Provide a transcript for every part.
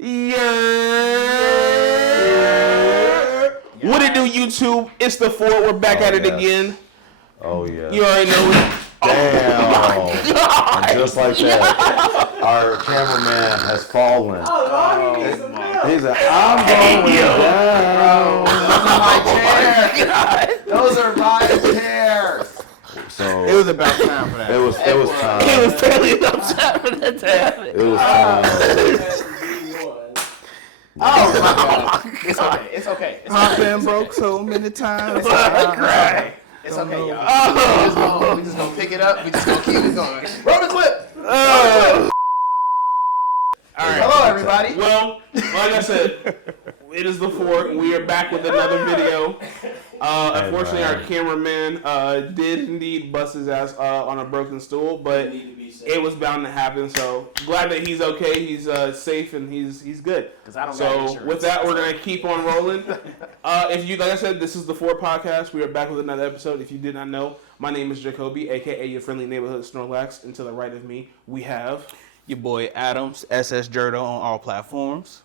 Yeah. What it do, YouTube? It's the Four. We're back at it again. Oh, yeah. You already know it. Damn. And just like that, our cameraman has fallen. He's like, I'm going down. Those are my chairs. So it was about time for that. It was time. It was fairly about time for that to happen. It was time. Oh my God. It's okay. I've been broke so many times. Cry. It's okay, y'all. We just gonna pick it up. We just gonna keep it going. Roll the clip. All right. Hello, everybody. Well, like I said, it is the Four. We are back with another video. Unfortunately, our cameraman did indeed bust his ass on a broken stool, but it was bound to happen. So glad that he's okay. He's safe and he's good. So with that, we're gonna keep on rolling. If you, like I said, this is the Four podcast. We are back with another episode. If you did not know, my name is Jacoby, aka your friendly neighborhood Snorlax, and to the right of me, we have Your boy Adams, SS Jurdo on all platforms.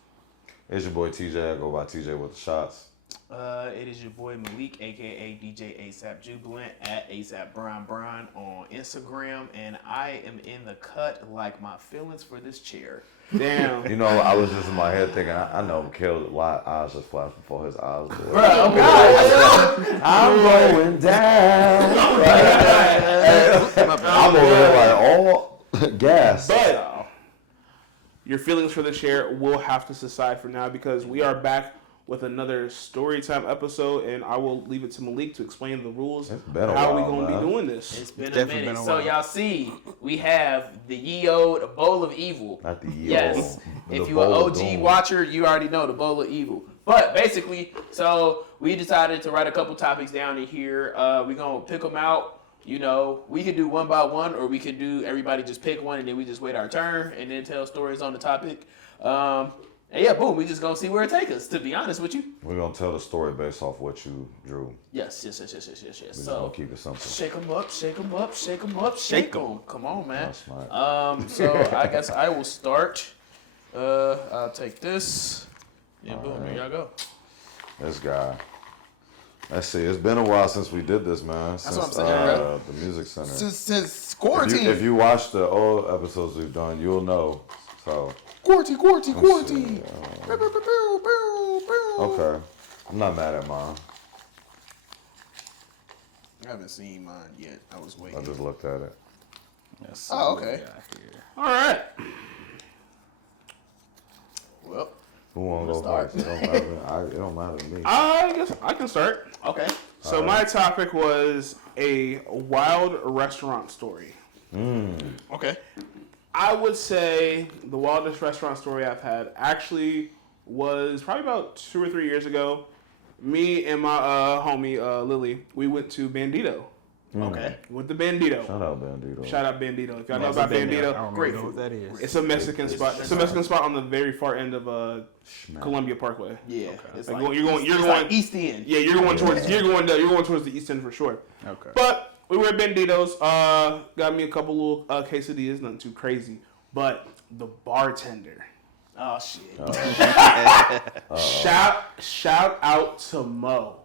It's your boy TJ. I go by TJ with the shots. It is your boy Malik, aka DJ ASAP Jubilant at ASAP Brian on Instagram, and I am in the cut like my feelings for this chair. damn. You know, I was just in my head thinking, I know him killed why eyes just flashed before his eyes did. Bro, God. I'm going down. I'm over there like all gas. But your feelings for the chair will have to subside for now because we are back with another story time episode, and I will leave it to Malik to explain the rules. How we gonna be doing this? It's been a minute. So y'all see, we have the the Bowl of Evil. Not the Yes. If you're an OG watcher, you already know the Bowl of Evil. But basically, so we decided to write a couple topics down in here. We're gonna pick them out. You know, we could do one by one, or we could do everybody just pick one, and then we just wait our turn, and then tell stories on the topic. And yeah, boom, we just gonna see where it takes us, to be honest with you. We're gonna tell the story based off what you drew. Yes. We're just So gonna keep it simple. shake them up, shake them up, shake them up, shake them. Come on, man. That's smart. So I guess I will start. I'll take this. And boom, there y'all go. This guy. Let's see. It's been a while since we did this, man. Since what I'm saying, bro. the music center. Since quarantine. If you watch the old episodes we've done, you'll know. So. Quarantine. Okay. I'm not mad at mine. I haven't seen mine yet. I was waiting. I just looked at it. Oh, okay. All right. Well, Who wanna go first? It don't matter to me. I guess I can start. okay. So my topic was a wild restaurant story. Okay. I would say the wildest restaurant story I've had actually was probably about 2 or 3 years ago. Me and my homie Lily, we went to Bandito. Okay. Went to Bandito. Shout out Bandito. Shout out Bandito. If y'all know about Bandito, I don't Great know food. what that is. it's a Mexican spot. It's a Mexican spot on the very far end of Columbia Parkway. Yeah. It's Like, like, you're going like East End. Yeah, you're going towards the east end for sure. Okay. But we were at Bandito's. Got me a couple little quesadillas, nothing too crazy. But the bartender. Oh shit. Shout out to Mo.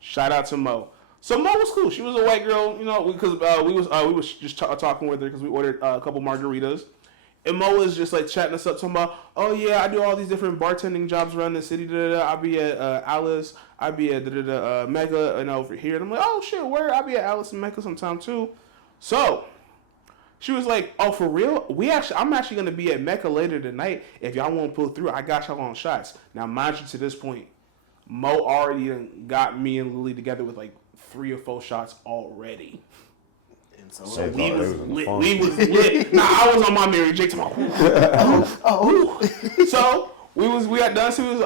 Shout out to Mo. So Mo was cool. She was a white girl, you know, because we was just talking with her because we ordered a couple margaritas. And Mo was just like chatting us up, talking about, oh yeah, I do all these different bartending jobs around the city. I'll be at Alice, I'll be at Mecca, and over here. And I'm like, oh shit, where? I'll be at Alice and Mecca sometime too. So she was like, oh, for real? I'm actually gonna be at Mecca later tonight. If y'all want to pull through, I got y'all on shots. Now, mind you, to this point, Mo already got me and Lily together with like 3 or 4 shots already. So we was lit. Nah, I was on my Mary J. So we got done. So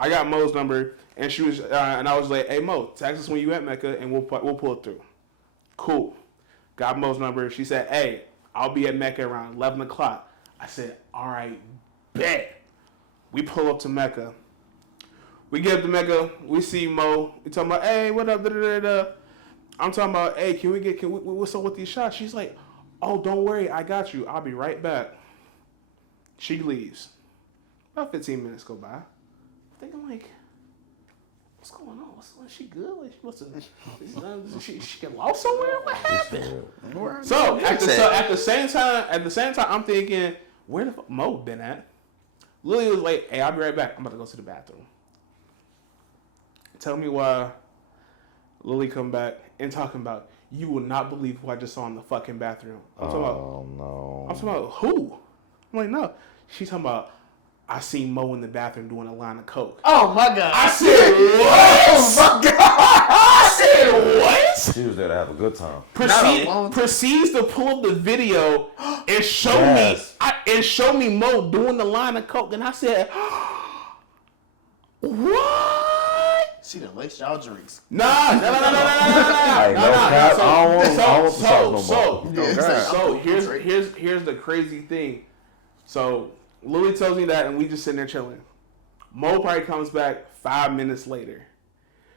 I got Mo's number, and she was, and I was like, hey Mo, text us when you at Mecca, and we'll pull it through. Cool. Got Mo's number. She said, hey, I'll be at Mecca around 11 o'clock. I said, all right, bet. We pull up to Mecca. We get up to Mecca. We see Mo. We talking about, hey, what up? I'm talking about, hey, can we what's up with these shots? She's like, oh, don't worry, I got you. I'll be right back. She leaves. About 15 minutes go by. I'm thinking like, what's going on? Was she good? Like she must have. She get lost somewhere. What happened? So at the same time, I'm thinking, where the fuck Mo been at? Lily was like, hey, I'll be right back. I'm about to go to the bathroom. Tell me why Lily come back and talking about, you will not believe who I just saw in the fucking bathroom. I'm talking about, no. I'm talking about who? I'm like, no. She's talking about, I seen Mo in the bathroom doing a line of coke. Oh my god! I said what? Oh my god! I said what? She was there to have a good time. Proceeds to pull up the video and show me Mo doing the line of coke, and I said, what? She done laced y'all drinks. No. Hey, no cap. I don't want to talk no more. So here's the crazy thing. So Louis tells me that, and we just sitting there chilling. Mo probably comes back 5 minutes later.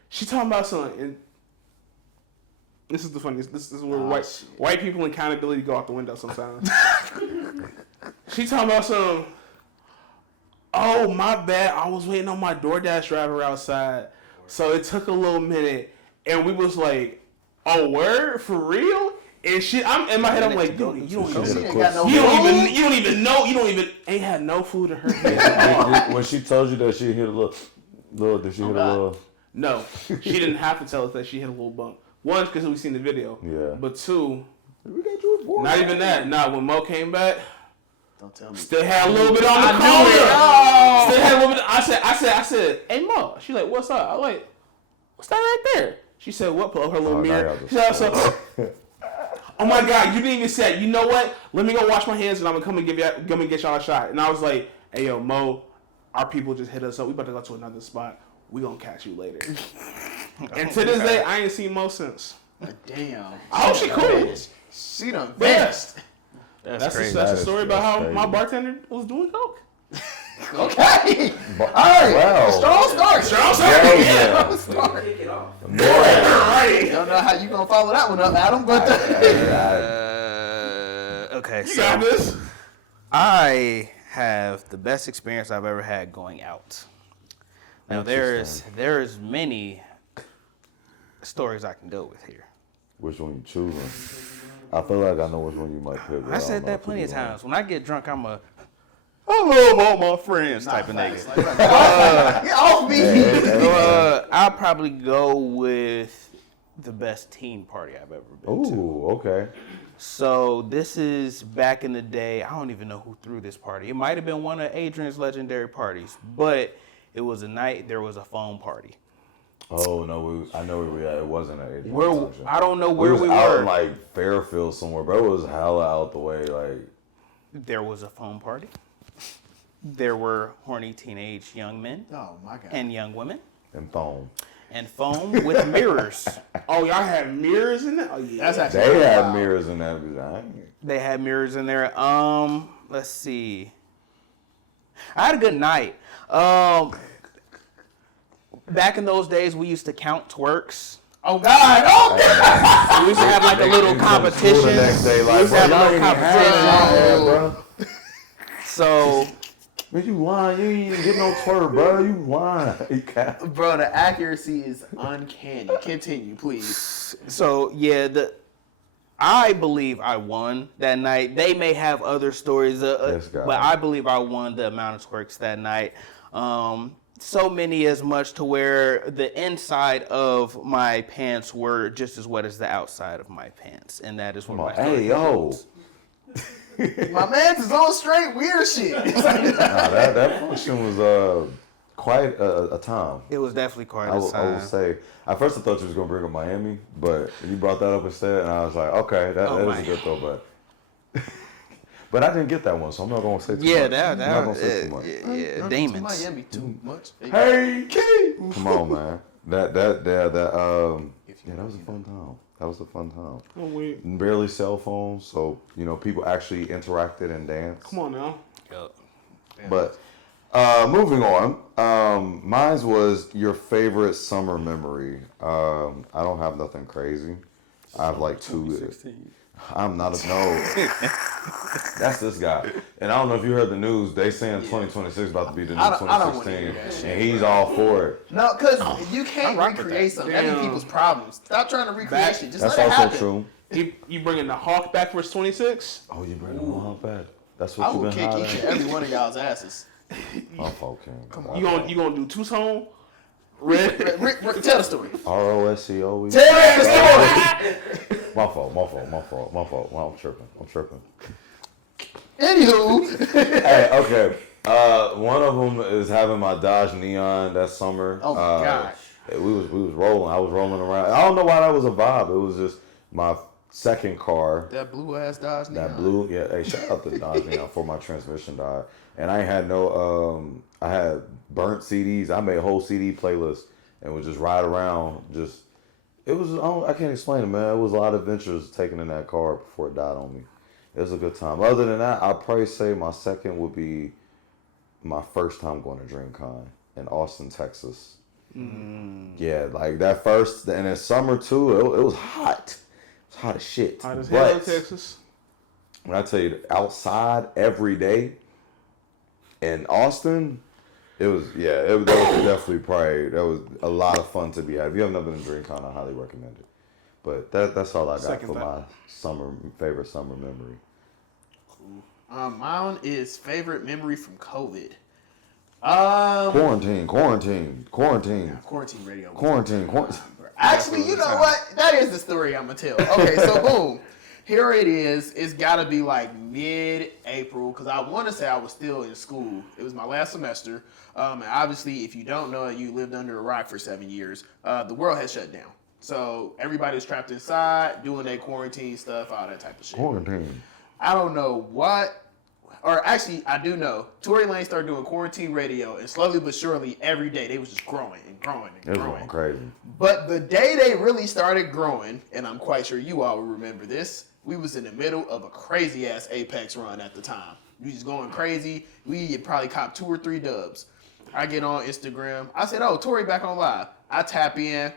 She talking about something, and this is the funniest. This is where white people accountability go out the window sometimes. She talking about something. Oh, my bad. I was waiting on my DoorDash driver outside. So it took a little minute, and we was like, "Oh, word? For real?" And I'm in my head. I'm like, "You don't even ain't had no food in her head." When she told you that she hit a little, did she hit a little? No, she didn't have to tell us that she hit a little bump. One, because we seen the video. Yeah. But two, we got you a boy. not even that. Nah, when Mo came back. Don't tell me. Still had a little bit on the counter. Still had a little bit. I said, hey Mo. She's like, what's up? I'm like, what's that right there? She said, what? Pull up her little mirror. She said, oh my God, you didn't even say, you know what? Let me go wash my hands and I'm gonna come and get y'all a shot. And I was like, hey yo, Mo, our people just hit us up. We about to go to another spot. We gonna catch you later. And to this day, I ain't seen Mo since. Damn. I hope she cool. She done best. That's crazy. That's a story about how my bartender was doing coke. Okay. All right. Wow. Strong start. Yeah. Start. Right. Don't know how you gonna follow that one up, Adam, but Okay, You got this. I have the best experience I've ever had going out. Now there's many stories I can go with here. Which one you choosing? I feel like I know which one you might pick. I said that plenty of times. When I get drunk, I'm a I love all my friends type of nigga. Get off me. I'll probably go with the best teen party I've ever been to. Ooh, okay. So this is back in the day. I don't even know who threw this party. It might have been one of Adrian's legendary parties, but it was a night there was a foam party. Oh no, I know where we at. It wasn't at I don't know where we out were. In, like Fairfield somewhere, bro. It was hella out the way. Like there was a foam party. There were horny teenage young men. Oh my God. And young women. and foam. And foam with mirrors. Oh, y'all had mirrors in there? Oh yeah. That's actually They had mirrors in that design. They had mirrors in there. Let's see. I had a good night. Back in those days, we used to count twerks. Oh God! Oh God! We used to have like a little competition. The next day, like, We used to have a little competition. bro. So, Man, you lying. You ain't even get no twerk, bro. You lying. Bro, the accuracy is uncanny. Continue, please. so yeah, I believe I won that night. They may have other stories, but I believe I won the amount of twerks that night. So many as much to where the inside of my pants were just as wet as the outside of my pants. And that is what my story yo. My man's is on straight weird shit. That function was quite a time. It was definitely quite a time. I will say, at first I thought you was going to bring up Miami, but you brought that up instead, and I was like, okay, that is a good throw, but I didn't get that one, so I'm not going to say too much. I'm not going to say too much. Yeah, demons. Miami too much. Hey, King! Come on, man. That was a fun time. That was a fun time. Oh, wait. Barely cell phones, so, people actually interacted and danced. Come on now. Yep. But moving on, mine was your favorite summer memory. I don't have nothing crazy. I have like two. I'm not a no. That's this guy. And I don't know if you heard the news. They saying 2026 about to be the new 2016, and he's all for it. No, because you can't recreate something. That be people's problems. Stop trying to recreate shit. Just That's let it happen. also true. You bringing the Hawk back for 26? Oh, you bringing the Hawk back? That's what you've been I will hiding. kick each and every one of y'all's asses. My fault, King. Come on. You gonna do two-tone? Rick, tell the story. ROSCOE. Tell the story. My fault. Well, I'm tripping. Anywho. Hey, okay. One of them is having my Dodge Neon that summer. Oh my gosh. We was rolling. I was rolling around. I don't know why that was a vibe. It was just my second car. That blue ass Dodge Neon. That blue, yeah. Hey, shout out to Dodge Neon for my transmission died, and I had no. I had burnt CDs. I made a whole CD playlist and would just ride around. It was. I can't explain it, man. It was a lot of adventures taken in that car before it died on me. It was a good time. Other than that, I'd probably say my second would be my first time going to DreamCon in Austin, Texas. Yeah, like that first, and in summer too, it was hot. It was hot as shit. Hot as hell in Texas. When I tell you, outside every day in Austin, that was definitely that was a lot of fun to be had. If you haven't been to DreamCon, I highly recommend it. But that's all I got for my favorite summer memory. Cool. Mine is favorite memory from COVID. Quarantine. Quarantine radio. Quarantine. Actually, you know what? That is the story I'm gonna tell. Okay, so boom. Here it is. It's gotta be like mid-April, because I want to say I was still in school. It was my last semester. And obviously, if you don't know it, you lived under a rock for 7 years. The world has shut down. So everybody was trapped inside, doing their quarantine stuff, all that type of shit. Quarantine. I don't know what, or actually I do know. Tory Lanez started doing quarantine radio, and slowly but surely every day they was just growing and growing and growing. It was crazy. But the day they really started growing, and I'm quite sure you all will remember this, we was in the middle of a crazy ass Apex run at the time. We was going crazy. We had probably copped 2 or 3 dubs. I get on Instagram. I said, "Oh, Tory back on live." I tap in.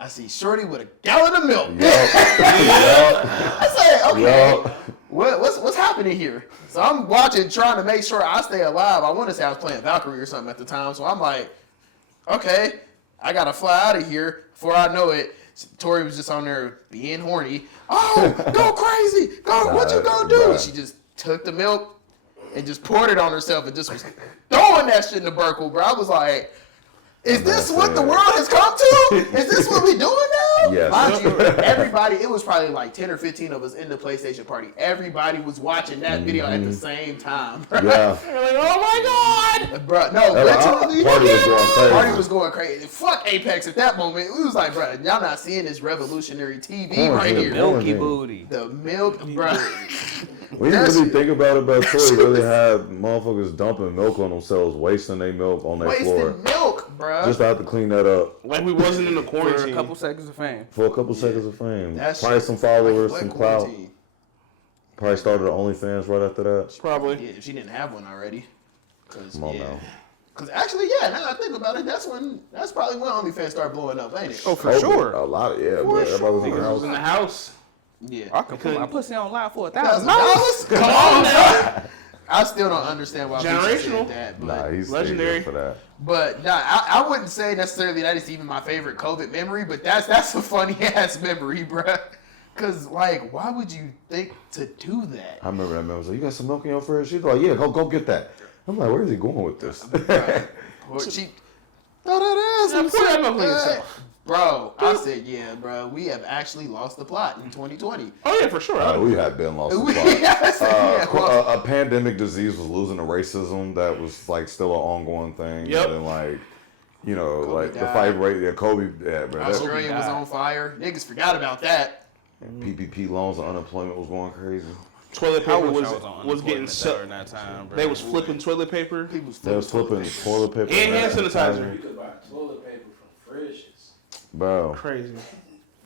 I see Shorty with a gallon of milk. Yep. I said, "Okay, Yep. what's happening here?" So I'm watching, trying to make sure I stay alive. I want to say I was playing Valkyrie or something at the time. So I'm like, "Okay, I gotta fly out of here." Before I know it, Tori was just on there being horny. "Oh, go crazy! Go! What you gonna do?" And she just took the milk and just poured it on herself and just was throwing that shit in the Burkle, bro. I was like, "Is this what the world has come to? Is this what we doing now?" Yes. Mind you, everybody, it was probably like 10 or 15 of us in the PlayStation party. Everybody was watching that video at the same time. Bro. Yeah. You're like, oh my God! Bro, no, literally. Party was going crazy. Fuck Apex at that moment. We was like, bro, y'all not seeing this revolutionary TV right here. Milky booty. The milk, bro. When you really think about Tory really had motherfuckers dumping milk on themselves, wasting their milk on their floor. Wasting milk, bro. Just to have to clean that up. Like we wasn't in the quarantine. For a couple seconds of fame. For a couple seconds of fame. That Probably shit, some followers, like some clout. quarantine. Probably started the OnlyFans right after that. Probably. Yeah, if she didn't have one already. Come on now. Because actually, yeah, now that I think about it, that's probably when OnlyFans started blowing up, ain't it? Oh, for sure. A lot, yeah. For Everybody sure. was in the Niggas house. was in the house. Yeah. I could put my pussy on live for $1,000? $1,000. Come on now. I still don't understand why people Generational. said that, but Nah, he's legendary for that. But nah, I wouldn't say necessarily that is even my favorite COVID memory, but that's a funny ass memory, bruh. Cause like, why would you think to do that? I remember that man was like, "You got some milk in your fridge?" She's like, "Yeah, go get that." I'm like, "Where is he going with this?" Or she throw that ass Yeah, in pour that milk in the yourself. Bro, I said, yeah, bro, we have actually lost the plot in 2020. Oh yeah, for sure. We had been lost. We- I said, yeah, well- A pandemic disease was losing the racism that was like still an ongoing thing. Yep. And then like, you know, Kobe like the died. fight rate, yeah, Kobe, yeah, bro. Australia was on fire. Niggas forgot about that. PPP loans and unemployment was going crazy. Toilet I paper wish I was getting during that time, bro. They was flipping toilet paper People They was flipping toilet paper and hand sanitizer. You could buy toilet paper from Frisch's. Bro, Crazy.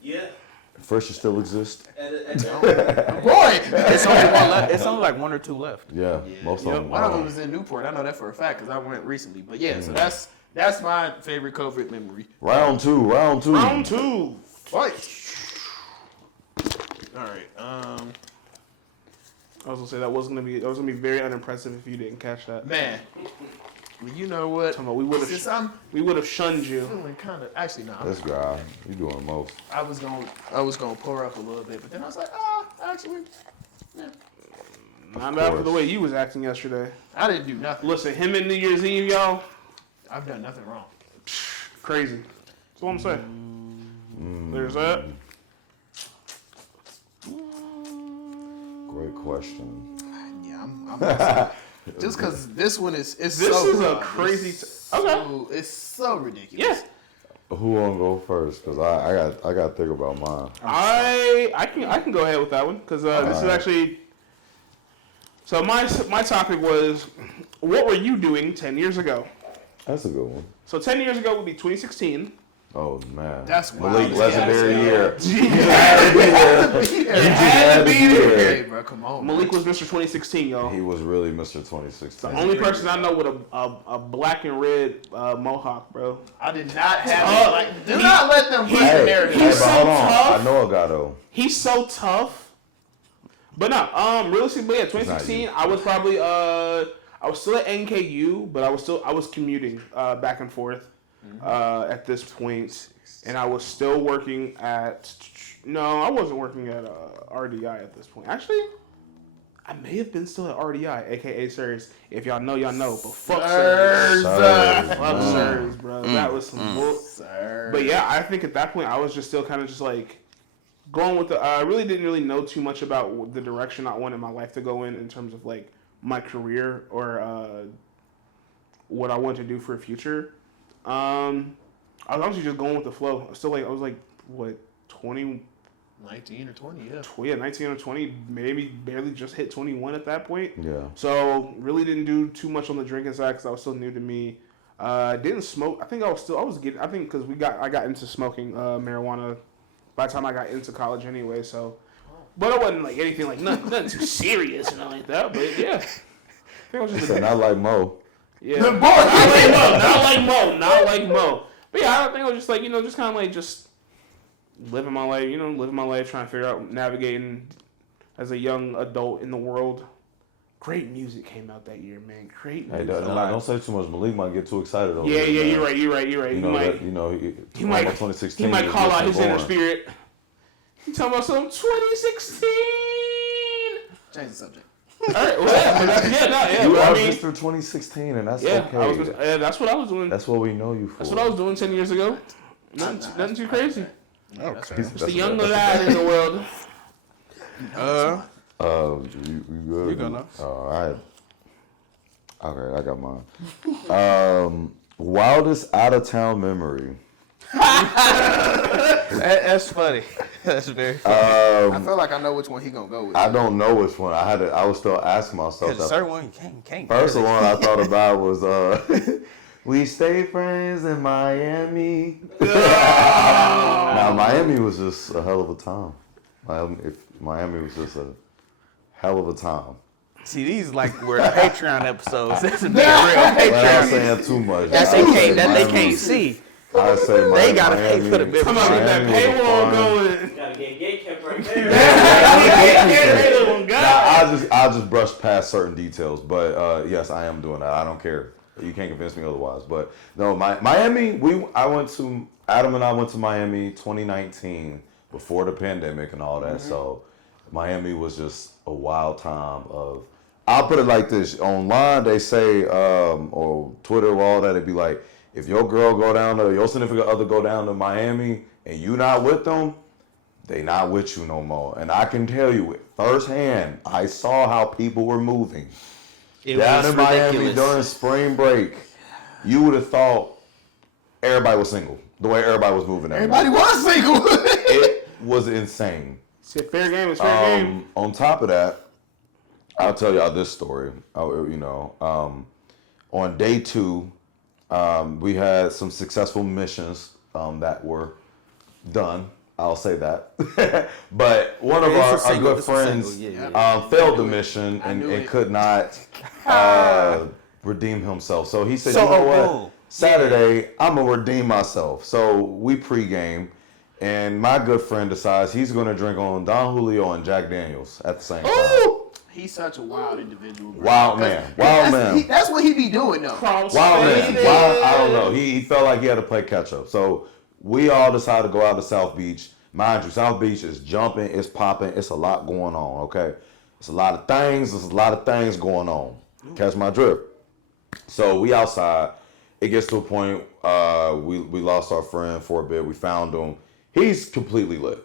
Yeah. Frisch's still exist. Boy! It's only one left. It's only like 1 or 2 left. Yeah, most of them. One of them was in Newport. I know that for a fact because I went recently. But yeah, so that's my favorite COVID memory. Round two. Round 2. Fight. All right. I was gonna say that was gonna be very unimpressive if you didn't catch that. Man. Well, you know what? We would have shunned you. Feeling kind of actually no. This guy, you doing the most. I was gonna pour up a little bit, but then I was like, actually, yeah. Not after the way you was acting yesterday. I didn't do nothing. Listen, him and New Year's Eve, y'all. I've done nothing wrong. Crazy. That's what I'm saying. There's that. Great question. Yeah, I'm just because this one is This is a crazy. Okay. It's so ridiculous. Yes. Who wanna go first? Cause I got to think about mine. I can go ahead with that one because this is actually. So my topic was, what were you doing 10 years ago? That's a good one. So 10 years ago would be 2016. Oh man, That's wild. Malik, legendary year. You had to be there. Hey, bro, come on. Malik was Mr. 2016, y'all. He was really Mr. 2016. The only person I know with a black and red mohawk, bro. I did not have it. Do not let them push the narrative. He's so hold on. tough. I know a guy though. He's so tough. But no, realistically, yeah, 2016, I was probably I was still at NKU, but I was commuting back and forth at this point, and I was still working at. No, I wasn't working at RDI at this point. Actually, I may have been still at RDI, aka Sirs. If y'all know, y'all know. But fuck Sirs. Fuck Sirs, bro. That was some bull. But yeah, I think at that point I was just still kind of just like going with the. I really didn't really know too much about the direction I wanted my life to go in terms of like my career or what I wanted to do for a future. I was honestly just going with the flow. I was like what 20. 19 or 20, yeah. Yeah, 19 or 20, maybe barely just hit 21 at that point. Yeah. So really didn't do too much on the drinking side because I was still new to me. Didn't smoke. I think because I got into smoking marijuana by the time I got into college anyway. So, but it wasn't like anything like nothing too serious and nothing like that. But yeah, I think it was just not like Mo. Yeah, not like Mo. But yeah, I think it was just like just kind of like just living my life, trying to figure out navigating as a young adult in the world. Great music came out that year, man. Great music. Hey, don't say too much. Malik might get too excited over it. Yeah, man. you're right. He might 2016. He might call out his inner spirit. You talking about some 2016? Change the subject. All right, well, You are Mr. 2016, and that's okay. That's what I was doing. That's what we know you for. That's what I was doing 10 years ago. Nothing too crazy. Okay. It's the young lad in the world. You good? You gonna? All right. Okay, I got mine. Wildest out of town memory. That's funny. That's very funny. I feel like I know which one he gonna go with. I don't know which one. I was still asking myself. Because a certain one you can't. First one I thought about was we stay friends in Miami. Now Miami was just a hell of a time. Miami was just a hell of a time. See, these were Patreon episodes. That's a big real Patreon. I'm saying too much. That they can't see. I say they gotta pay for the membership. Come on, get that paywall going. Gotta get gate kept right there. I'll just brush past certain details, but yes, I am doing that. I don't care. You can't convince me otherwise. But no, Miami. Adam and I went to Miami 2019 before the pandemic and all that. Mm-hmm. So Miami was just a wild time of. I'll put it like this: online they say, or Twitter or all that, it'd be like, if your girl go down to your significant other go down to Miami and you not with them, they not with you no more. And I can tell you firsthand, I saw how people were moving. Down in Miami during spring break, you would have thought everybody was single. The way everybody was moving. Everybody was single. It was insane. It's a fair game. It's fair game. On top of that, I'll tell y'all this story. On day 2, we had some successful missions that were done. I'll say that. But one of our good friends failed the mission and could not redeem himself. So he said, you know what? Saturday, I'm going to redeem myself. So we pregame. and my good friend decides he's going to drink on Don Julio and Jack Daniels at the same time. Ooh! He's such a wild individual. Bro. Wild man. That's what he be doing, though. Wild man. I don't know. He felt like he had to play catch up. So we all decided to go out to South Beach. Mind you, South Beach is jumping, it's popping, it's a lot going on, okay? It's a lot of things, going on. Catch my drift. So we outside. It gets to a point, we lost our friend for a bit. We found him. He's completely lit.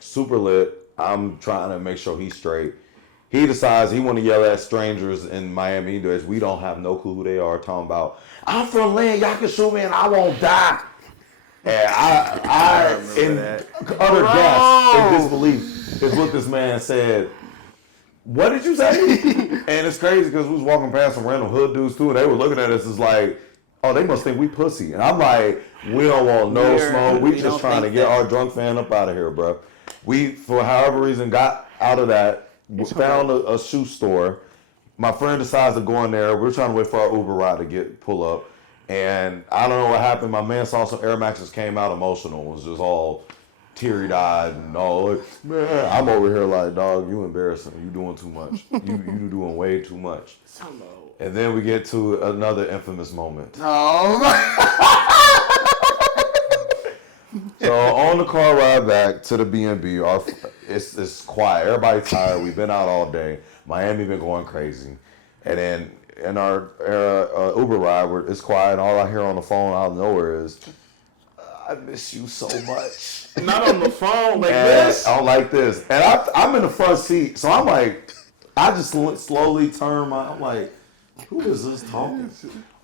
Super lit. I'm trying to make sure he's straight. He decides he want to yell at strangers in Miami that we don't have no clue who they are, talking about, I'm from land, y'all can shoot me and I won't die. And I in utter gasp in disbelief is what this man said. What did you say? And it's crazy because we was walking past some random hood dudes too, and they were looking at us as like, oh, they must think we pussy. And I'm like, we don't want no smoke. We just trying to get our drunk fan up out of here, bro. We, for however reason, got out of that. We found a shoe store. My friend decides to go in there. We're trying to wait for our Uber ride to pull up. And I don't know what happened. My man saw some Air Maxes, came out emotional, was just all teary-eyed and all. Like, man, I'm over here like, dog, you embarrassing. You doing too much. You doing way too much. And then we get to another infamous moment. So on the car ride back to the B&B, it's quiet. Everybody tired. We've been out all day. Miami been going crazy. And then in our Uber ride, where it's quiet, and all I hear on the phone out of nowhere is, I miss you so much. Not on the phone like this. I'm like this. And I'm in the front seat, so I'm like, I just slowly turn I'm like, who is this talking?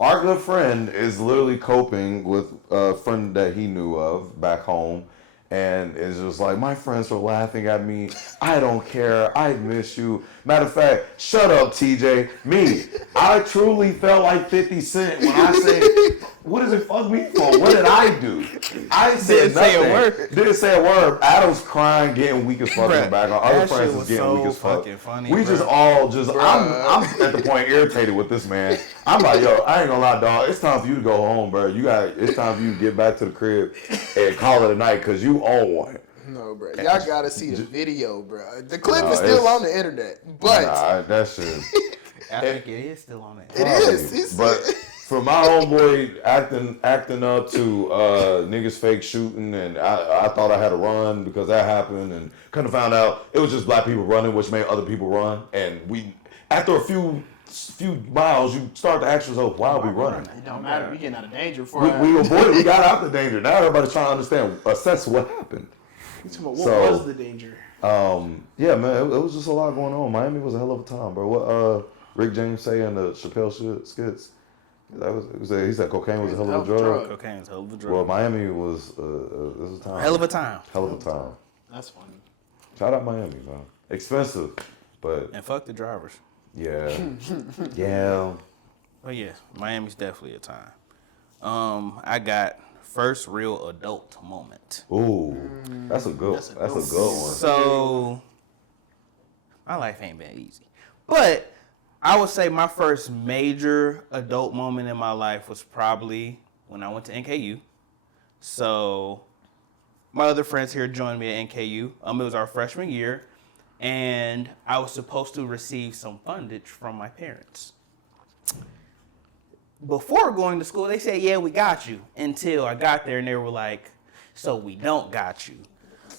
Our good friend is literally coping with a friend that he knew of back home, and is just like, my friends are laughing at me. I don't care. I miss you. Matter of fact, shut up, TJ. Me, I truly felt like 50 Cent when I said, what does it fuck me for? What did I do? I said nothing. Say a word. Didn't say a word. Adam's crying, getting weak as fuck in the background. Other friends is getting weak as fuck. Funny, we just all I'm at the point irritated with this man. I'm like, yo, I ain't gonna lie, dog. It's time for you to go home, bro. It's time for you to get back to the crib and call it a night because you own one. No, bro. Y'all gotta see the video, bro. The clip is still on the internet, but that shit. I think it is still on it. It is. But for my homeboy acting up to niggas fake shooting, and I thought I had to run because that happened, and kind of found out it was just black people running, which made other people run. And we, after a few miles, you start to ask yourself, why are we running? It don't matter. We getting out of danger for we avoided. We got out the danger. Now everybody's trying to assess what happened. What was the danger? Yeah, man, it was just a lot going on. Miami was a hell of a time, bro. What Rick James say in the Chappelle skits? He said cocaine was a hell of a drug. Cocaine's a hell of a drug. Well, Miami was this was a time. Hell of a time. Hell of a time. That's funny. Shout out Miami, man. Expensive, but And fuck the drivers. yeah, yeah. But yeah, Miami's definitely a time. I got first real adult moment. Ooh, that's a good one. So my life ain't been easy, but I would say my first major adult moment in my life was probably when I went to NKU. So my other friends here joined me at NKU. It was our freshman year, and I was supposed to receive some fundage from my parents. Before going to school, they said, yeah, we got you. Until I got there and they were like, so we don't got you.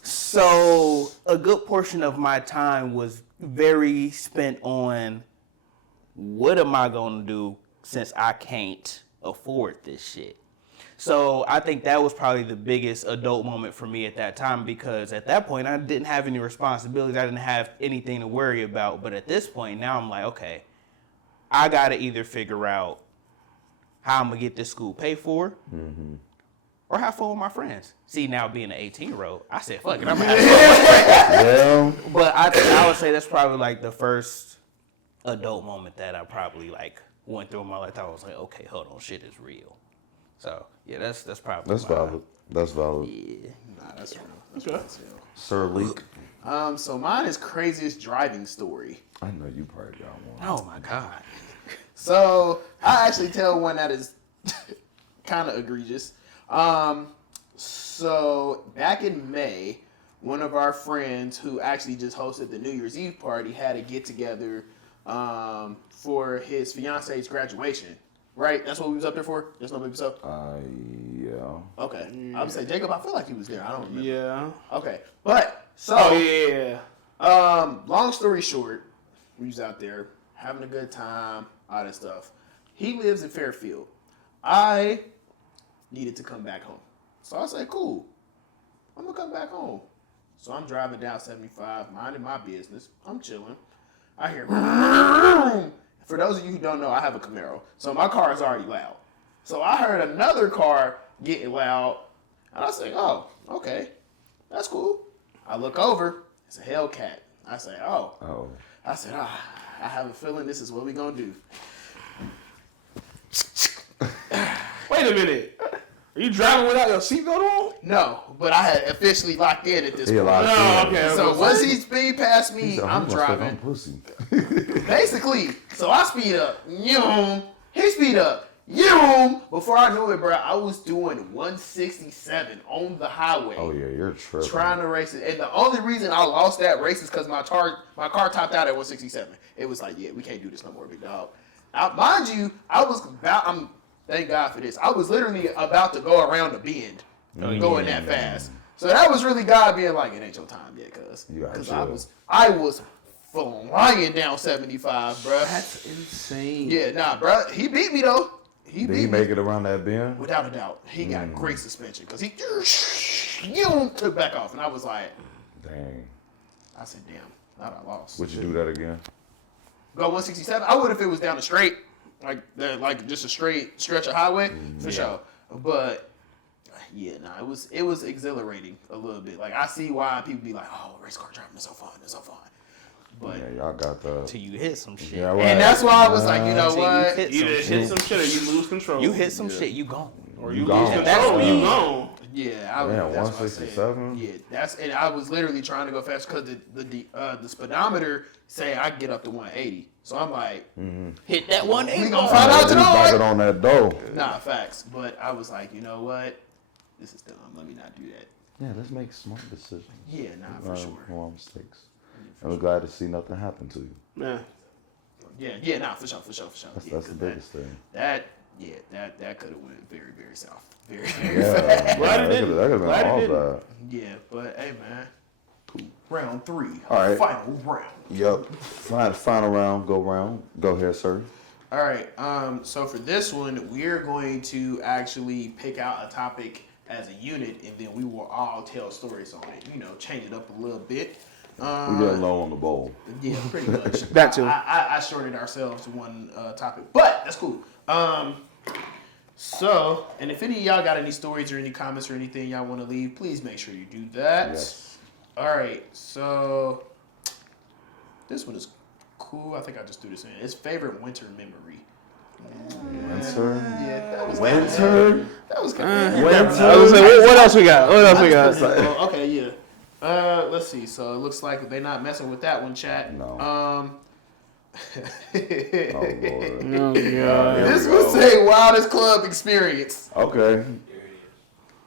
So a good portion of my time was very spent on what am I going to do since I can't afford this shit. So I think that was probably the biggest adult moment for me at that time, because at that point I didn't have any responsibilities. I didn't have anything to worry about. But at this point now I'm like, okay, I got to either figure out how I'm going to get this school paid for, or have fun with my friends. See, now being an 18-year-old, I said, fuck it, I'm going to have fun with my friends. Yeah. But I would say that's probably like the first adult moment that I probably like went through in my life. I was like, okay, hold on, shit is real. So, yeah, that's probably valid. That's valid. Yeah. Nah, that's real. That's real. Sir Leak. So mine is craziest driving story. I know you probably got one. Oh, my God. So I actually tell one that is kind of egregious. So back in May, one of our friends who actually just hosted the New Year's Eve party had a get together for his fiance's graduation. Right? That's what we was up there for? There's no baby so? Yeah. Okay. I would say Jacob, I feel like he was there. I don't remember. Yeah. Okay. But so long story short, we was out there having a good time, all that stuff. He lives in Fairfield. I needed to come back home. So I said, cool. I'm gonna come back home. So I'm driving down 75, minding my business. I'm chilling. I hear for those of you who don't know, I have a Camaro. So my car is already loud. So I heard another car getting loud. And I say, oh, okay. That's cool. I look over. It's a Hellcat. I say, oh. I said, I have a feeling this is what we're going to do. Wait a minute. Are you driving without your seatbelt on? No, but I had officially locked in at this point. Okay. So once he speed past me, I'm driving. I'm pussy. Basically, so I speed up. He speed up. Before I knew it, bro, I was doing 167 on the highway. Oh yeah, you're tripping. Trying to race it. And the only reason I lost that race is because my car topped out at 167. It was like, yeah, we can't do this no more, big dog. Mind you, thank God for this. I was literally about to go around the bend going that fast. So that was really God being like, it ain't your time yet, cuz. Because I was flying down 75, bro. That's insane. Yeah, nah, bro. He beat me, though. Did he make it around that bend? Without a doubt. He got great suspension because he took back off. And I was like, dang. I said, damn, thought I lost. Would you do that again? Go 167? I would if it was down the straight. Like just a straight stretch of highway, for sure. But yeah, it was exhilarating a little bit. Like I see why people be like, oh, race car driving is so fun, But yeah, y'all got the Till you hit some shit. Yeah, right. And that's why I was like, you know what? You hit some shit or you lose control. You hit some shit, you gone. Or you gone. lose control, you gone. Yeah, that's 167. Yeah, and I was literally trying to go fast because the speedometer say I can get up to 180. So I'm like, Hit that 180. we gonna find out Back it tonight. on that dough. Nah, facts. But I was like, you know what? This is dumb. Let me not do that. Yeah, let's make smart decisions. Yeah, for sure. More mistakes. And we're glad to see nothing happen to you. Yeah, for sure. That's the biggest thing. That could have went very, very south. Very, Yeah, fast. Glad it that didn't. could have been Glad it all didn't. bad. Yeah, but hey, man. Round 3. All right. Final round. Yep. Final round. Go ahead, sir. All right. So for this one, we're going to actually pick out a topic as a unit, and then we will all tell stories on it. Change it up a little bit. We get low on the bowl. Yeah, pretty much. That too. I shorted ourselves to one topic, but that's cool. So, and if any of y'all got any stories or any comments or anything y'all want to leave, please make sure you do that. Yes. All right, so this one is cool. I think I just threw this in. It's favorite winter memory. Winter. Yeah, that was Winter. That was kind of I was gonna say, what else we got? Okay, yeah. Let's see. So it looks like they're not messing with that one, chat. No. Oh Lord. Oh, God. This was a wildest club experience. Okay.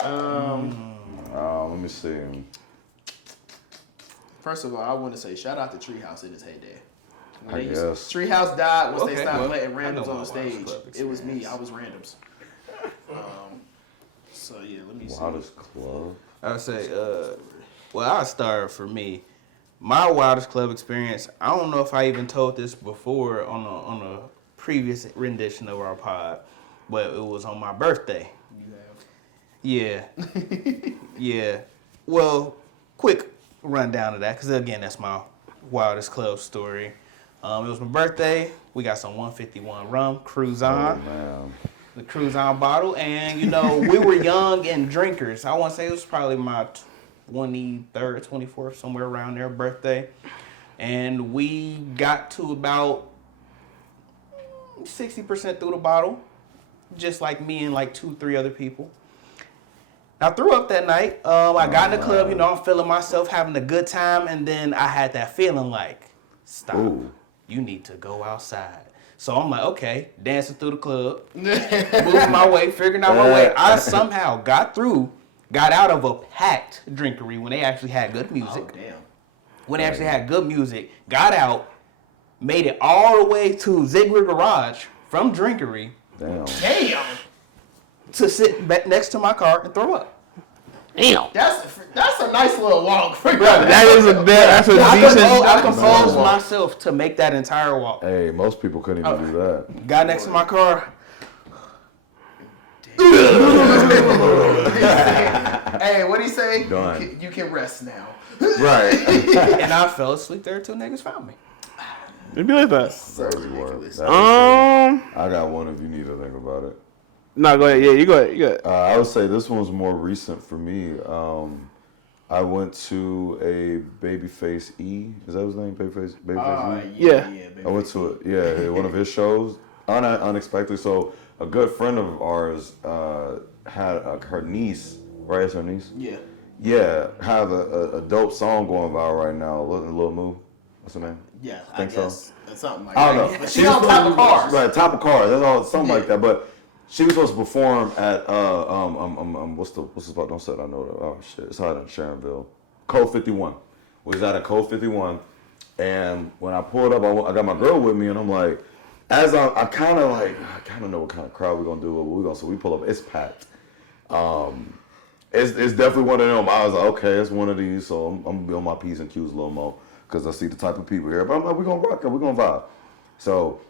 Um, Let me see. First of all, I want to say shout out to Treehouse in its heyday. I guess. Treehouse died once they Okay, stopped well, letting I know randoms on my the stage. Club It was me. I was randoms. So yeah, let me see. Wildest club. I would say, I'll start for me. My wildest club experience, I don't know if I even told this before on a previous rendition of our pod, but it was on my birthday. You have. Yeah. Yeah. Well, quick rundown of that, because again, that's my wildest club story. It was my birthday. We got some 151 rum, Cruise On. Oh, man. The Cruise On bottle. And, we were young and drinkers. I want to say it was probably my 23rd, 24th, somewhere around there, birthday. And we got to about 60% through the bottle, just like me and like 2-3 other people. I threw up that night. I got in the club, I'm feeling myself, having a good time, and then I had that feeling like, stop. Ooh. You need to go outside. So I'm like, okay, dancing through the club, moving my way, figuring out my way. I somehow got through got out of a packed drinkery when they actually had good music. Oh, damn. When they actually had good music, got out, made it all the way to Ziegler Garage from drinkery. Damn. To sit next to my car and throw up. Damn. That's a nice little walk. That's a decent. I composed myself to make that entire walk. Hey, most people couldn't even do that. Got next to my car. Hey, what'd he say? Done. You can rest now. Right. And I fell asleep there till niggas found me. It'd be like that. Crazy work. I got one if you need to think about it. No, go ahead. Yeah, you go ahead. You go ahead. I would say this one's more recent for me. I went to a Babyface E. Is that his name? Babyface E? Yeah. I went to it. Yeah, one of his shows. Unexpectedly. So a good friend of ours had her niece. Right? It's her niece? Yeah. Yeah. Have a dope song going viral right now. Lil Moo. What's her name? Yeah, I Think guess. Something like I that. don't know. But she's on top of cars. Right, top of cars. That's all. Something like Yeah. that. But she was supposed to perform at what's the spot? Don't say it. I know that. Oh shit, it's out in Sharonville. Code 51. We was out at Code 51, and when I pulled up, I got my girl with me, and I'm like, as I kind of know what kind of crowd we're gonna do. So we pull up. It's packed. It's definitely one of them. I was like, okay, it's one of these. So I'm gonna be on my P's and Q's a little more because I see the type of people here. But I'm like, we're gonna rock it. We're gonna vibe. So.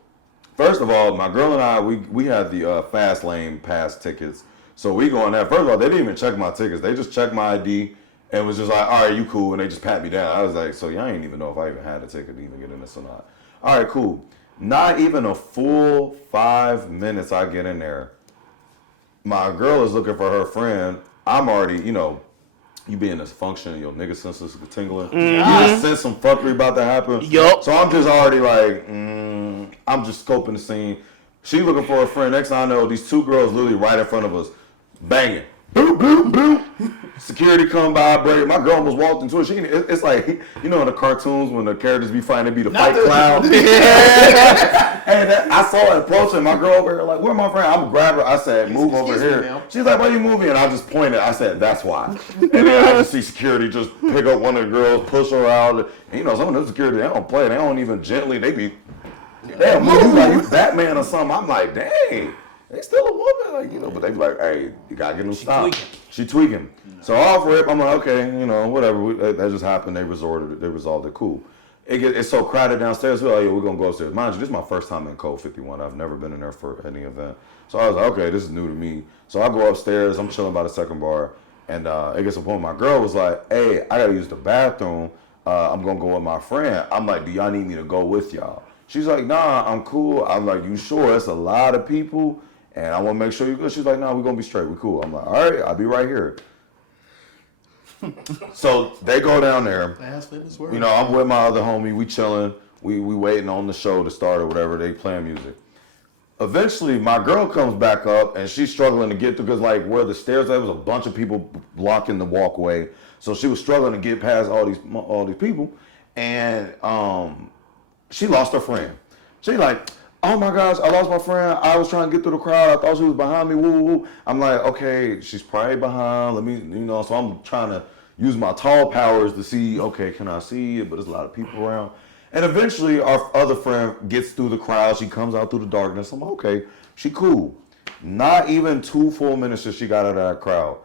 First of all, my girl and I, we had the fast lane pass tickets. So we go in there. First of all, they didn't even check my tickets. They just checked my ID and was just like, all right, you cool. And they just pat me down. I was like, so y'all ain't even know if I even had a ticket to even get in this or not. All right, cool. Not even a full 5 minutes I get in there. My girl is looking for her friend. I'm already, you be in this function, your nigga senses tingling. You just sense some fuckery about to happen. Yup. So I'm just already like, I'm just scoping the scene. She looking for a friend. Next thing I know, these two girls literally right in front of us, banging. Boop, boop, boop. Security come by, break. My girl almost walked into it. It's like, in the cartoons when the characters be fighting, they be the fight clown. And I saw it approaching. My girl over here like, where my friend? I'm gonna grab her. I said, move over here. She's like, why you moving? And I just pointed. I said, that's why. And then I just see security just pick up one of the girls, push her out. And, some of them security, they don't play. They don't even gently. They'll move you like you Batman or something. I'm like, dang. They still a woman, but they be like, hey, you gotta get them stopped. She tweaking. So off rip, I'm like, okay, whatever. That just happened. They resolved it. Cool. It's so crowded downstairs. We're like, yeah, we're gonna go upstairs. Mind you, this is my first time in Code 51. I've never been in there for any event. So I was like, okay, this is new to me. So I go upstairs. I'm chilling by the second bar, and it gets to a point. My girl was like, hey, I gotta use the bathroom. I'm gonna go with my friend. I'm like, do y'all need me to go with y'all? She's like, nah, I'm cool. I'm like, you sure? It's a lot of people. And I want to make sure you're good. She's like, no, we're going to be straight. We're cool. I'm like, all right, I'll be right here. So they go down there. I'm with my other homie. We chilling. We waiting on the show to start or whatever. They playing music. Eventually, my girl comes back up, and she's struggling to get through because, where the stairs, there was a bunch of people blocking the walkway. So she was struggling to get past all these people. And she lost her friend. She like, oh my gosh, I lost my friend. I was trying to get through the crowd. I thought she was behind me. Woo, woo, woo. I'm like, okay, she's probably behind. Let me, so I'm trying to use my tall powers to see, okay, can I see it? But there's a lot of people around. And eventually our other friend gets through the crowd. She comes out through the darkness. I'm like, okay, she cool. Not even 2 full minutes since she got out of that crowd.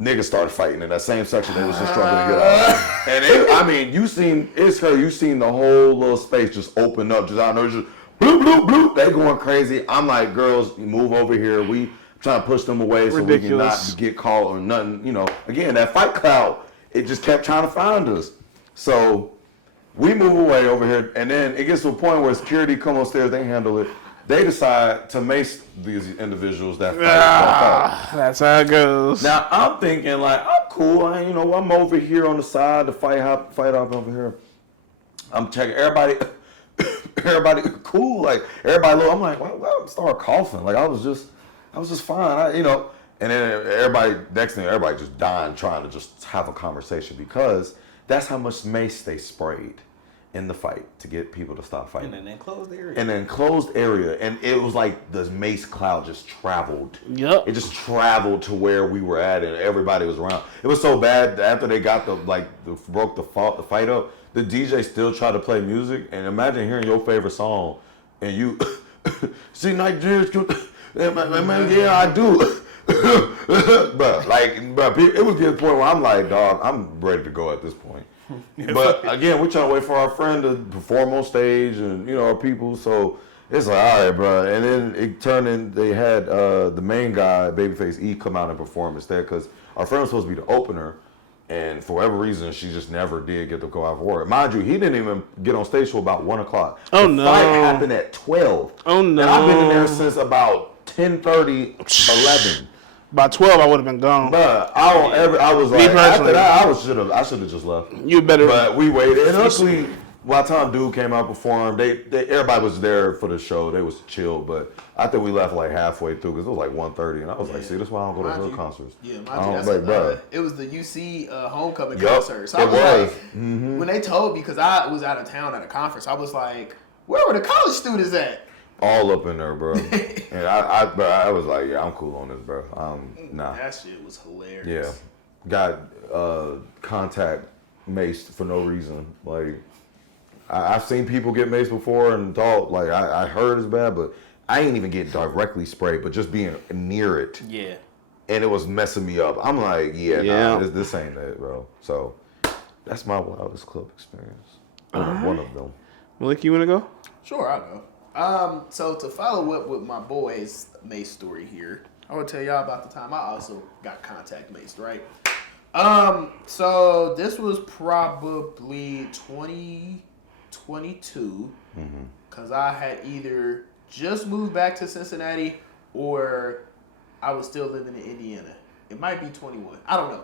Niggas started fighting in that same section they was just struggling to get out. And you seen the whole little space just open up. Just out there, just bloop, bloop, bloop. They going crazy. I'm like, girls, move over here. We trying to push them away so we can not get caught or nothing. Again, that fight cloud, it just kept trying to find us. So we move away over here, and then it gets to a point where security come upstairs, they handle it. They decide to mace these individuals that fight. That's how it goes. Now I'm thinking I'm cool. I'm over here on the side. The fight off over here. I'm checking everybody. Everybody cool. Everybody low. I'm like, why I start coughing? I was just fine. And then next thing, everybody just dying trying to just have a conversation because that's how much mace they sprayed. in the fight to get people to stop fighting. In an enclosed area. In an enclosed area, and it was like the mace cloud just traveled. Yep. It just traveled to where we were at, and everybody was around. It was so bad that after they got broke the fight up, the DJ still tried to play music. And imagine hearing your favorite song, and you see Nigerians. Yeah, I do. But it was getting to the point where I'm like, dog, I'm ready to go at this point. But again, we're trying to wait for our friend to perform on stage and, our people. So it's like, all right, bro. And then it turned in, they had the main guy, Babyface E, come out and perform instead because our friend was supposed to be the opener. And for whatever reason, she just never did get to go out for it. Mind you, he didn't even get on stage till about 1 o'clock. Oh, the no. fight happened at 12. Oh, no. And I've been in there since about 10:30, 11. By 12, I would have been gone. But I was like, after that, I should have just left. You better. But we waited. And luckily, by the time dude came out performed, everybody was there for the show. They was chill. But I think we left like halfway through because it was like 1:30. And I was like, see, that's why I don't go to real concerts. Yeah, it was the UC homecoming concert. So I was like, when they told me, because I was out of town at a conference, I was like, where were the college students at? All up in there, bro. And I was like, yeah, I'm cool on this, bro. Nah. That shit was hilarious. Yeah. Got contact maced for no reason. Like, I've seen people get maced before and thought, like, I heard it's bad, but I ain't even get directly sprayed, but just being near it. Yeah. And it was messing me up. I'm like, nah, this ain't it, bro. So, that's my wildest club experience. One of them. Malik, you want to go? Sure, I'll go. So to follow up with my boy's mace story here, I will tell y'all about the time I also got contact maced, right? So this was probably 2022, because I had either just moved back to Cincinnati or I was still living in Indiana. It might be 21. I don't know.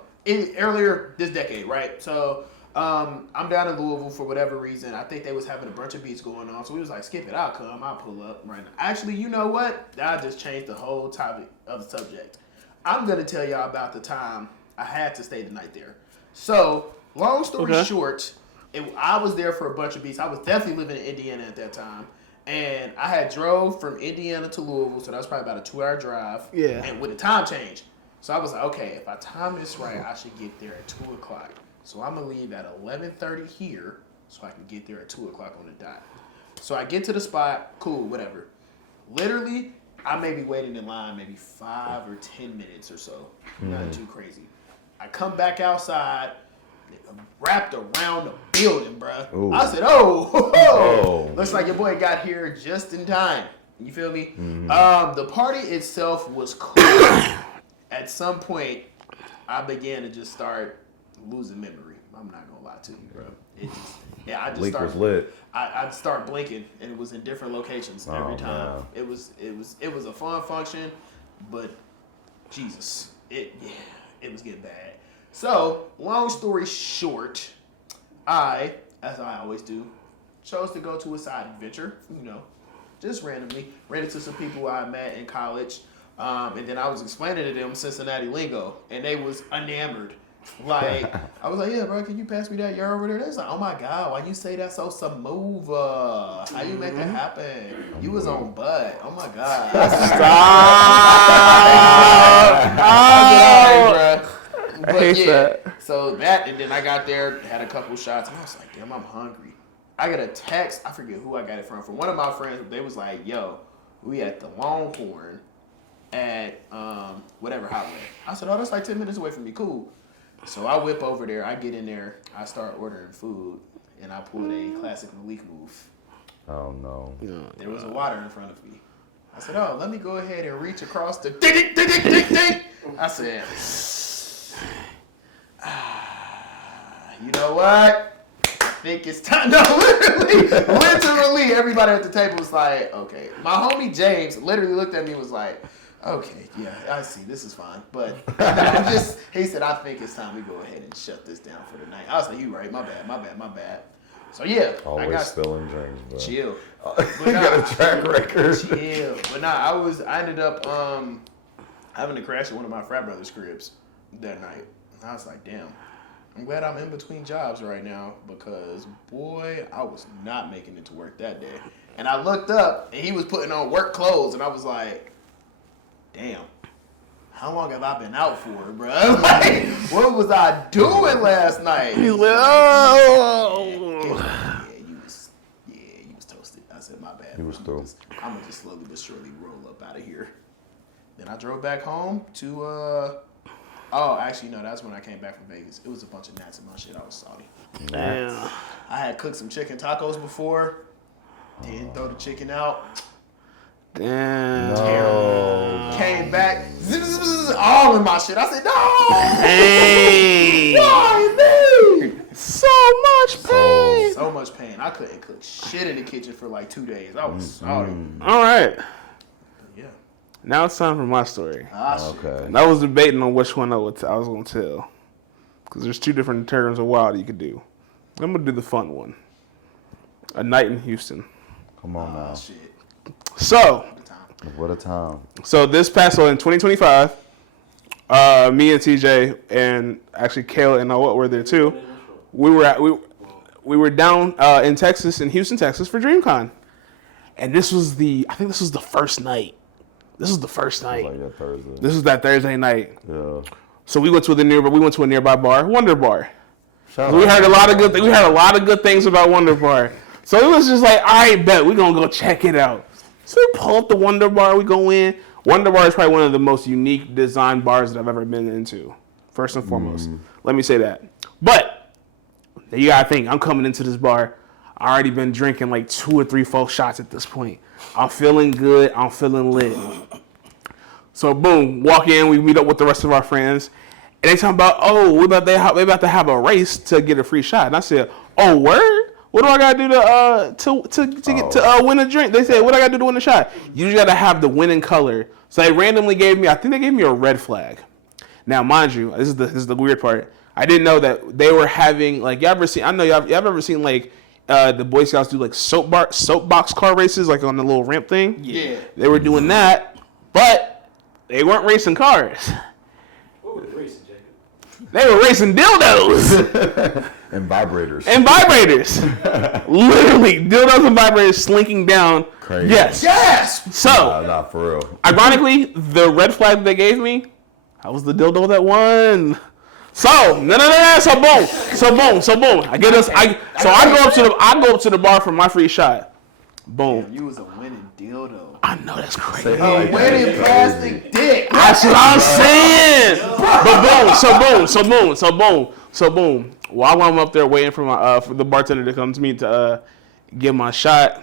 Earlier this decade, right? So I'm down in Louisville for whatever reason. I think they was having a bunch of beats going on. So we was like, skip it, I'll come. I'll pull up right now. Actually, you know what? I just changed the whole topic of the subject. I'm going to tell y'all about the time I had to stay the night there. So, long story short, I was there for a bunch of beats. I was definitely living in Indiana at that time. And I had drove from Indiana to Louisville, so that was probably about a 2-hour drive. Yeah. And with the time change. So I was like, okay, if I time this right, I should get there at 2 o'clock. So I'm going to leave at 11:30 here so I can get there at 2 o'clock on the dot. So I get to the spot, cool, whatever. Literally, I may be waiting in line maybe 5 or 10 minutes or so. Not too crazy. I come back outside, wrapped around the building, bruh. Ooh. I said, oh, looks like your boy got here just in time. You feel me? The party itself was cool. At some point, I began to just start losing memory. I'm not gonna lie to you, bro. I just Blink started. was lit. I'd start blinking, and it was in different locations every time. Man. It was a fun function, but Jesus, it was getting bad. So, long story short, I, as I always do, chose to go to a side adventure. Just randomly ran into some people I met in college, and then I was explaining to them Cincinnati lingo, and they was enamored. Like, I was like, yeah, bro, can you pass me that yard over there? They was like, oh my God, why you say that so smooth? How you make that happen? You was on butt. Oh my God. Stop. But I hate that. So that, and then I got there, had a couple shots, and I was like, damn, I'm hungry. I got a text, I forget who I got it from one of my friends. They was like, yo, we at the Longhorn at whatever highway. I said, oh, that's like 10 minutes away from me. Cool. So I whip over there, I get in there, I start ordering food, and I pulled a classic Malik move. Oh, no. There was a water in front of me. I said, oh, let me go ahead and reach across the ding. I said, you know what? I think it's time. No, literally, everybody at the table was like, okay. My homie James literally looked at me and was like, okay, yeah, I see. This is fine. But he said, I think it's time we go ahead and shut this down for the night. I was like, you right. My bad. So, yeah. Always spilling drinks, bro. Chill. You got a track record. Chill. But I ended up having to crash at one of my frat brothers' cribs that night. I was like, damn. I'm glad I'm in between jobs right now because, boy, I was not making it to work that day. And I looked up, and he was putting on work clothes, and I was like, damn, how long have I been out for, bro? Like, what was I doing last night? He's like, oh. You was toasted. I said, my bad. He was through. I'm going to just slowly but surely roll up out of here. Then I drove back home to, actually, no, that's when I came back from Vegas. It was a bunch of gnats in my shit. I was salty. Damn. I had cooked some chicken tacos before. Didn't throw the chicken out. Damn. No. Came back. All in my shit. I said, no. Hey. Why me? So much pain. So much pain. I couldn't cook shit in the kitchen for like 2 days. I was sorry. All right. Yeah. Now it's time for my story. Shit. Okay. And I was debating on which one I was going to tell. Because there's two different terms of wild you could do. I'm going to do the fun one. A night in Houston. Come on now. Shit. So, What a time. so this past in 2025, me and TJ and actually Kayla and Noah were there too. We were down in Texas, in Houston, Texas for DreamCon. And I think this was the first night. This was the first night. Like that Thursday. This was that Thursday night. Yeah. So we went to a nearby bar, Wonder Bar. Shout We out. heard a lot of good things about Wonder Bar. So it was just like, all right, bet we're gonna go check it out. So we pull up the Wonder Bar, we go in. Wonder Bar is probably one of the most unique design bars that I've ever been into. First and foremost, let me say that. But you gotta think, I'm coming into this bar. I already been drinking like 2 or 3 full shots at this point. I'm feeling good. I'm feeling lit. So boom, walk in. We meet up with the rest of our friends, and they talking about, oh, we about to have a race to get a free shot. And I said, oh, word? What do I gotta do to win a drink? They said, what I gotta do to win a shot? You just gotta have the winning color. So they randomly gave me, I think they gave me a red flag. Now, mind you, this is the weird part. I didn't know that they were having like y'all ever seen like the Boy Scouts do like soapbox car races like on the little ramp thing? Yeah. They were doing that, but they weren't racing cars. What were they racing, Jacob? They were racing dildos. And vibrators. Literally, dildos and vibrators slinking down. Crazy. Yes. So, Not for real. ironically, the red flag they gave me, I was the dildo that won. So, no. So boom. I go up to the bar for my free shot. Boom. You was a winning dildo. I know that's crazy. A winning plastic dick. That's what I'm saying. But so boom. While I'm up there waiting for the bartender to come to me to get my shot,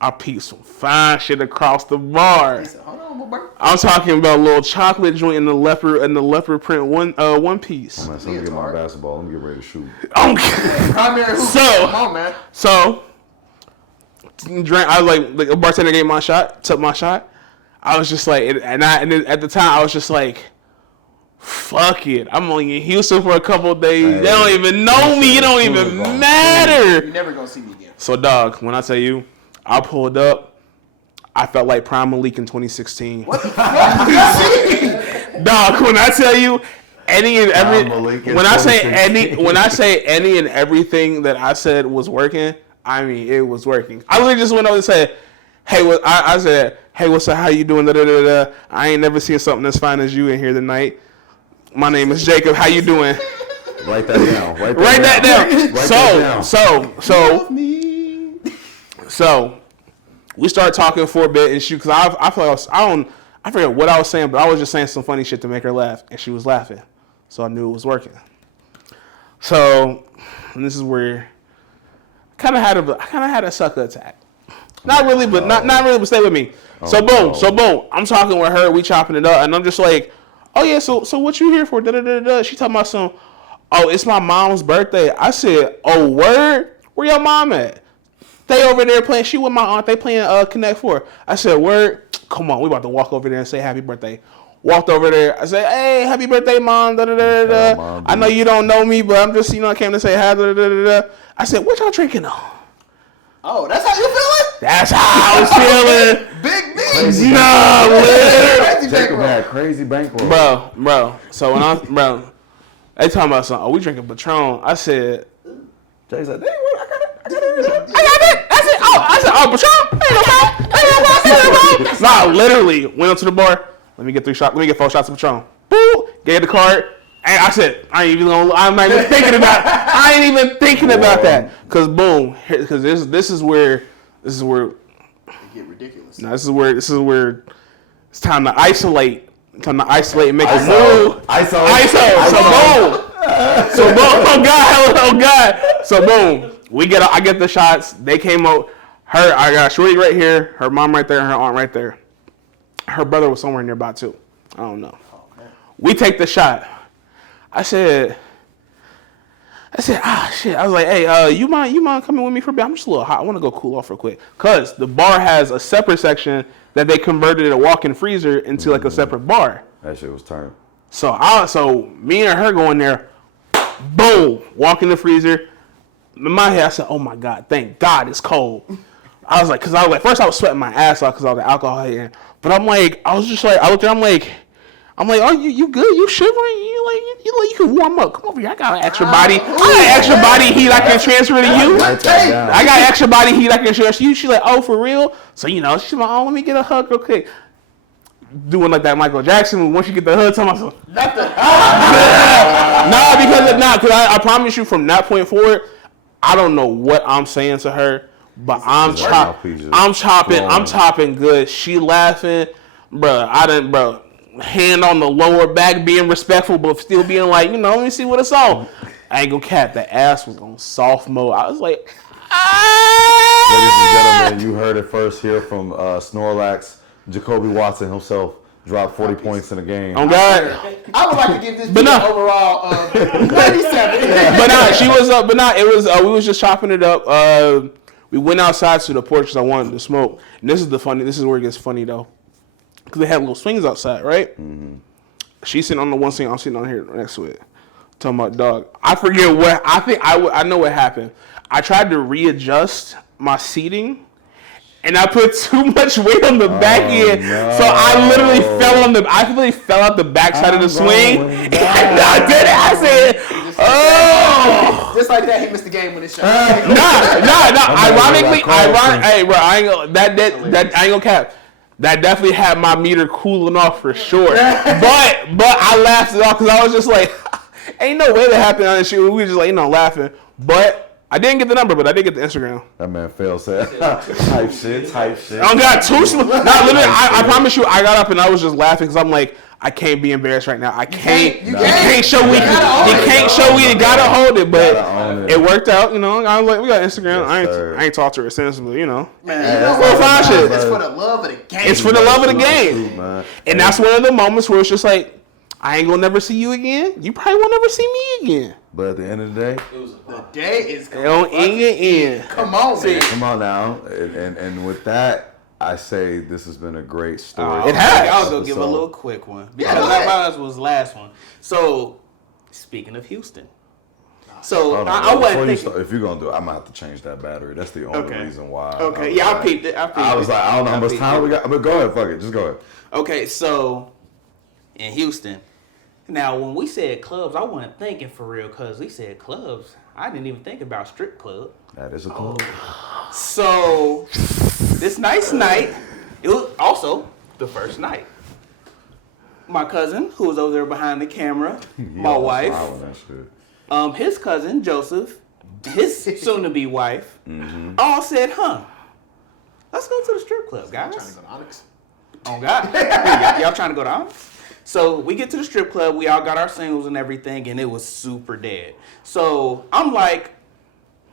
I peeked some fine shit across the bar. He said, hold on, bro. I'm talking about a little chocolate joint in the leopard print one piece. Man, so let me get my basketball. Let me get ready to shoot. Primary hoop. So, come on, man. So, I was like a bartender gave my shot, took my shot. I was just like, and at the time I was just like, fuck it. I'm only in Houston for a couple of days. They don't even know me. It don't even matter. You're never gonna see me again. So, dog, when I tell you, I pulled up, I felt like Prime Malik in 2016. What the fuck? Dog, when I tell you, any and every, when I say any and everything that I said was working, I mean it was working. I literally just went over and said, "Hey, I said, hey, what's up? How you doing? Da, da, da, da. I ain't never seen something as fine as you in here tonight. My name is Jacob. How you doing?" Write that down. Write that down. So we started talking for a bit, and she, because I forget what I was saying, but I was just saying some funny shit to make her laugh, and she was laughing, so I knew it was working. So, and this is where I kind of had a sucker attack. Not really, but not really. But stay with me. So boom. I'm talking with her. We chopping it up, and I'm just like, oh yeah. So what you here for? Da da da da. She talking about some. Oh, it's my mom's birthday. I said, oh word. Where your mom at? They over there playing. She with my aunt. They playing Connect 4. I said, word. Come on, we about to walk over there and say happy birthday. Walked over there. I said, hey, happy birthday, mom. Da da da da da. I know you don't know me, but I'm just I came to say hi. Da da da da. I said, what y'all drinking on? Oh, that's how you feeling? That's how I was feeling. Big B. Crazy No, Jacob had crazy bankroll. bro. So when They talking about something. Oh, we drinking Patron. I said. Jay's like, hey, what? I got it. That's it. I said, Patron. Ain't no problem. Nah, literally went up to the bar. Let me get 4 shots of Patron. Boo. Gave the card. And I said, I'm not even thinking about. I ain't even thinking about that. Cause boom. Cause this is where. Get ridiculous. No, this is where it's time to isolate. And make a move. ISO. So boom. Oh God. So boom. I get the shots. They came out. I got Shorty right here. Her mom right there. And her aunt right there. Her brother was somewhere nearby too. I don't know. We take the shot. I said, shit. I was like, hey, you mind coming with me for a bit? I'm just a little hot. I want to go cool off real quick. Cause the bar has a separate section that they converted a walk-in freezer into like a separate bar. That shit was turned. So me and her go in there, boom, walk in the freezer. In my head, I said, oh my God, thank God it's cold. I was like, first I was sweating my ass off because all the alcohol in. But I looked there, I'm like, oh, you good? You shivering? You can warm up. Come over here. I got extra body. Heat I can transfer to you. I got extra body heat I can transfer to you. She's like, oh, for real? So, she's like, oh, let me get a hug real quick. Doing like that Michael Jackson. Once you get the hug, tell myself. Because I promise you from that point forward, I don't know what I'm saying to her, but I'm chopping good. She laughing. Bro. Hand on the lower back, being respectful, but still being like, let me see what it's on. I ain't gonna cap. The ass was on soft mode. I was like, Ladies and gentlemen, you heard it first here from Snorlax. Jacoby Watson himself dropped 40 points in a game. Oh God! I would like to give this overall 97. She was up. It was. We was just chopping it up. We went outside to the porch because I wanted to smoke. And this is where it gets funny though. Because they had little swings outside, right? Mm-hmm. She's sitting on the one swing, I'm sitting on here next to it. Talking about dog. I forget what, I know what happened. I tried to readjust my seating, and I put too much weight on the back end. No. So I literally fell out the back side of the swing. And I did it. I said, oh. Just like that, he missed the game when it shot. Ironically, hey, bro, I ain't gonna cap. That definitely had my meter cooling off for sure. But I laughed it off because I was just like, ain't no way that happened on this shoot. We were just like, laughing. But I didn't get the number, but I did get the Instagram. That man failed, said type shit. I got too smooth. Literally, I promise you, I got up and I was just laughing because I'm like, I can't be embarrassed right now. You can't show we gotta hold it, but it worked out. I was like, we got Instagram. Yes, I ain't talked to her since, but Man, it's for the love of the game. It's for the love of the game, and that's one of the moments where it's just like, I ain't gonna never see you again. You probably won't never see me again. But at the end of the day, the day is on end. Come on, man. Come on now, and with that. I say this has been a great story. It has. I'll go give a little quick one because that was the last one. So, speaking of Houston, I wasn't thinking. If you're gonna do it, I'm gonna have to change that battery. That's the only reason why. Okay, yeah, I peeped it. I was like, I don't know how much time we got, but go ahead, fuck it, just go ahead. Okay, so in Houston, now when we said clubs, I wasn't thinking for real because we said clubs. I didn't even think about strip club. That is a club. So this nice night, it was also the first night. My cousin, who was over there behind the camera, my wife, his cousin Joseph, his soon-to-be wife, all said, let's go to the strip club, guys. Trying to go to Onyx? Oh God, y'all trying to go to Onyx? So we get to the strip club, we all got our singles and everything, and it was super dead. So I'm like,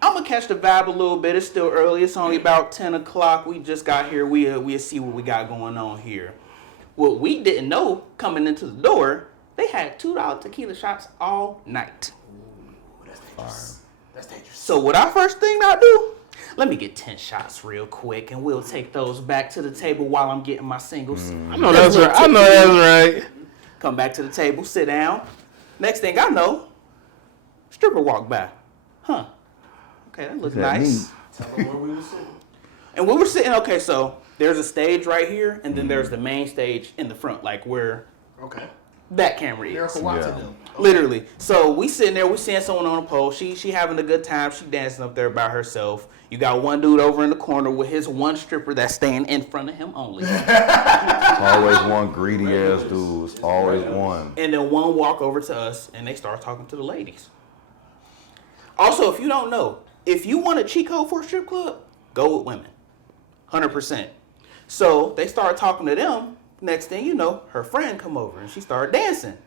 I'm gonna catch the vibe a little bit. It's still early. It's only about 10 o'clock. We just got here. We'll see what we got going on here. What we didn't know coming into the door, they had $2 tequila shots all night. Ooh, that's dangerous. That's dangerous. So what I first thing I do, let me get 10 shots real quick, and we'll take those back to the table while I'm getting my singles. I know that's right. Come back to the table, sit down. Next thing I know, stripper walk by. Okay, that looks nice. Tell them where we were sitting. And we were sitting, okay, so there's a stage right here, and then there's the main stage in the front, like where that camera is. Miracle watching them. Literally. So we sitting there, we seeing someone on a pole. She having a good time. She dancing up there by herself. You got one dude over in the corner with his one stripper that's staying in front of him only. It's always one greedy ass dude. It's always one. And then one walk over to us and they start talking to the ladies. Also, if you don't know, if you want a cheat code for a strip club, go with women. 100%. So they started talking to them. Next thing you know, her friend come over and she started dancing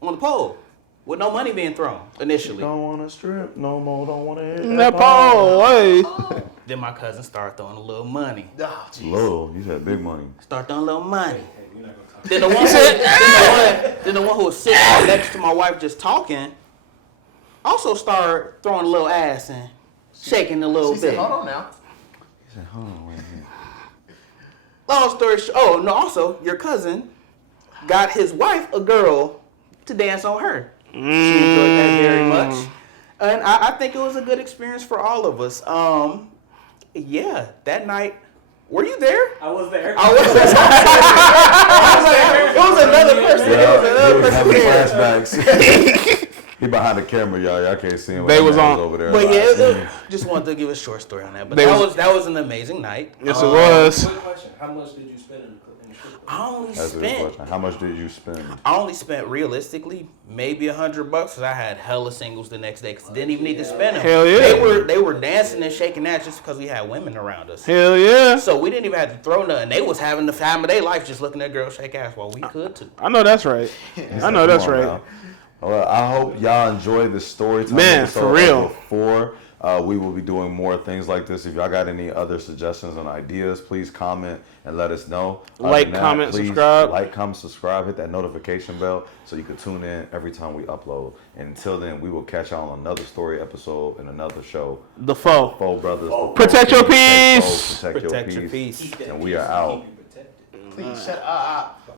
on the pole with no money being thrown initially. Don't want to strip no more. Don't want to hit That pole, hey. Then my cousin started throwing a little money. Oh, jeez. Little, you said big money. Start throwing a little money. Hey, we're not gonna talk. Then the one who was sitting next to my wife just talking also started throwing a little ass and shaking a little She bit. said, hold on now. He said, hold on, wait a minute. Long story short, oh no, also your cousin got his wife a girl to dance on her. She enjoyed that very much. And I think it was a good experience for all of us. Yeah, that night, were you there? I was there. I was there. It was another person. It was another he was person having there. flashbacks. He behind the camera, y'all can't see him. They That was man on- over there. But like, yeah, just wanted to give a short story on that. But They that was an amazing night. Yes, it was. Quick question: how much did you spend in the strip club? I only That's a good spent question. How much did you spend? I only spent realistically maybe $100 because I had hella singles the next day because I didn't even need to spend them. Hell yeah. They were dancing and shaking that just because we had women around us. Hell yeah. So we didn't even have to throw nothing. They was having the time of their life just looking at girls shake ass while we could too. I know that's right. I know that's Come on right. now. Well, I hope y'all enjoy this story time. Man, episode for real. number 4. We will be doing more things like this. If y'all got any other suggestions and ideas, please comment and let us know. Other Like, than that, comment, please subscribe. Like, comment, subscribe. Hit that notification bell so you can tune in every time we upload. And until then, we will catch y'all on another story episode and another show. The foe. Foe Brothers. Protect your Protect peace. foes, protect Protect your your peace. peace. Keep that And we peace are out. keep it protected. Please shut up.